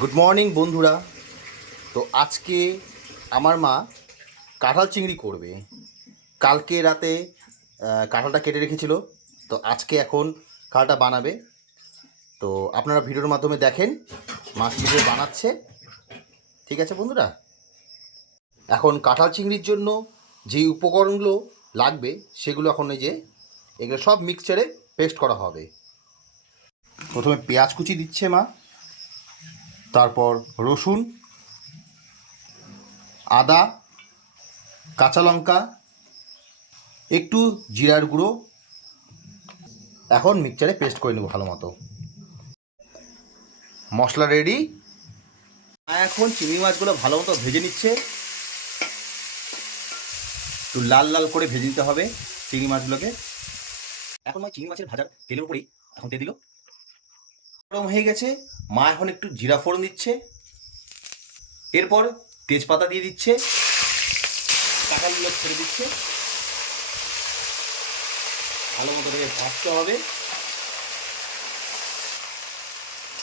Good morning বন্ধুরা। তো আজকে আমার মা কাঁঠাল চিংড়ি করবে। কালকে রাতে কাঁঠালটা কেটে রেখেছিল, তো আজকে এখন কাঁঠালটা বানাবে। তো আপনারা ভিডিওর মাধ্যমে দেখেন মা কীভাবে বানাচ্ছে। ঠিক আছে বন্ধুরা, এখন কাঁঠাল চিংড়ির জন্য যেই উপকরণগুলো লাগবে সেগুলো এখন এই যে এগুলো সব মিক্সচারে পেস্ট করা হবে। প্রথমে পেঁয়াজ কুচি দিচ্ছে মা, তারপর রসুন, আদা, কাঁচা লঙ্কা, একটু জিরার গুঁড়ো, এখন মিক্সচারে পেস্ট করে নেব ভালো মতো। মশলা রেডি। এখন চিংড়ি মাছগুলো ভালো মতো ভেজে নিচ্ছে, একটু লাল লাল করে ভেজে নিতে হবে চিংড়ি মাছগুলোকে। এখন মা চিংড়ি মাছের ভাজার তেলের উপরেই এখন দিয়ে দিল। গরম হয়ে গেছে, মা এখন একটু জিরা ফোড়ন দিচ্ছে, এরপর তেজপাতা দিয়ে দিচ্ছে, কাঁঠালগুলো ছেড়ে দিচ্ছে, ভালো মতো করে ভাজতে হবে,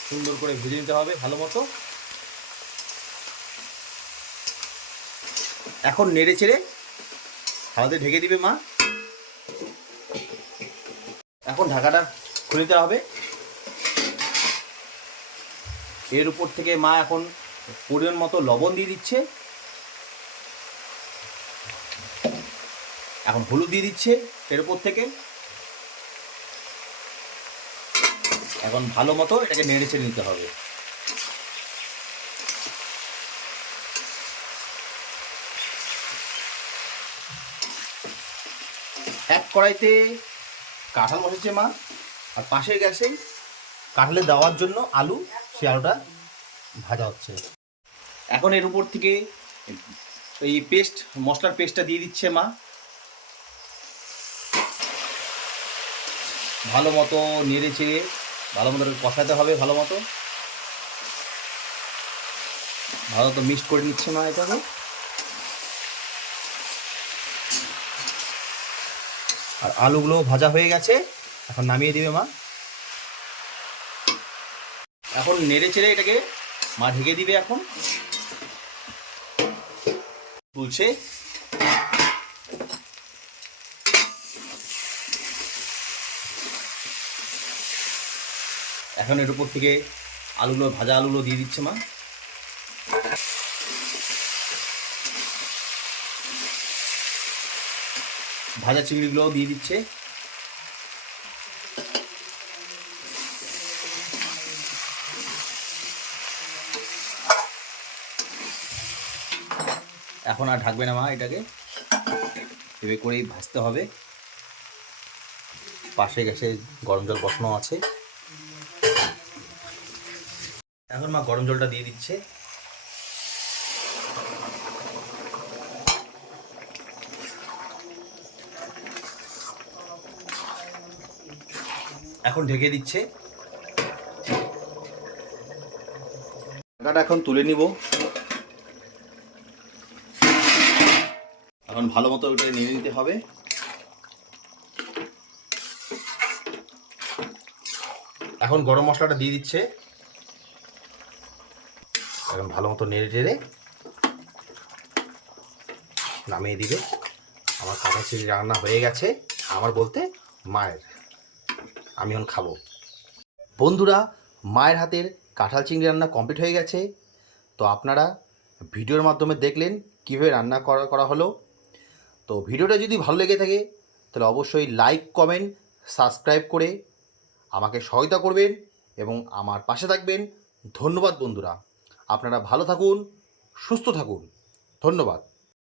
সুন্দর করে ভেজে নিতে হবে ভালো মতো। এখন নেড়ে চেড়ে হালকা ঢেকে দিবে মা। এখন ঢাকাটা খুলে দিতে হবে। এর উপর থেকে মা এখন পরিমাণ মতো লবণ দিয়ে দিচ্ছে, এখন হলুদ দিয়ে দিচ্ছে এর উপর থেকে। এখন ভালো মতো এটাকে নেড়ে চেড়ে নিতে হবে। এক কড়াইতে কাঁঠাল বসেছে মা, আর পাশের গ্যাসে কাঁঠালে দেওয়ার জন্য আলু, সে আলুটা ভাজা হচ্ছে। এখন এর উপর থেকে এই মশলার পেস্টটা দিয়ে দিচ্ছে মা। ভালো মতো নেড়ে চেড়ে ভালো মতো কষাতে হবে, ভালো মতো মিক্সড করে নিচ্ছে মা এটাকে। আর আলুগুলো ভাজা হয়ে গেছে, এখন নামিয়ে দিবে মা। এখন নেড়ে চেড়ে এটাকে মা ঢেকে দিবে। এখন তুলছে, এখন এর উপর থেকে ভাজা আলুগুলো দিয়ে দিচ্ছে মা। ভাজা চিংড়িগুলোও দিয়ে দিচ্ছে। এখন আর ঢাকবে না মা, এটাকে এভাবে করেই ভাজতে হবে। পাশে গ্যাসে গরম জল বসানো আছে, এখন মা গরম জলটা দিয়ে দিচ্ছে। এখন ঢেকে দিচ্ছে। ঢাকাটা এখন তুলে নিব। এখন ভালো মতো ওটা নিয়ে নিতে হবে। এখন গরম মশলাটা দিয়ে দিচ্ছে, এখন ভালো মতো নেড়ে টেড়ে নামিয়ে দিবে। আমার কাঁঠাল চিংড়ি রান্না হয়ে গেছে, আমার বলতে মায়ের। আমি এখন খাবো। বন্ধুরা, মায়ের হাতের কাঁঠাল চিংড়ি রান্না কমপ্লিট হয়ে গেছে। তো আপনারা ভিডিওর মাধ্যমে দেখলেন কীভাবে রান্না করা হলো। তো ভিডিওটা যদি ভালো লেগে থাকে তাহলে অবশ্যই লাইক, কমেন্ট, সাবস্ক্রাইব করে আমাকে সহায়তা করবেন এবং আমার পাশে থাকবেন। ধন্যবাদ বন্ধুরা, আপনারা ভালো থাকুন, সুস্থ থাকুন। ধন্যবাদ।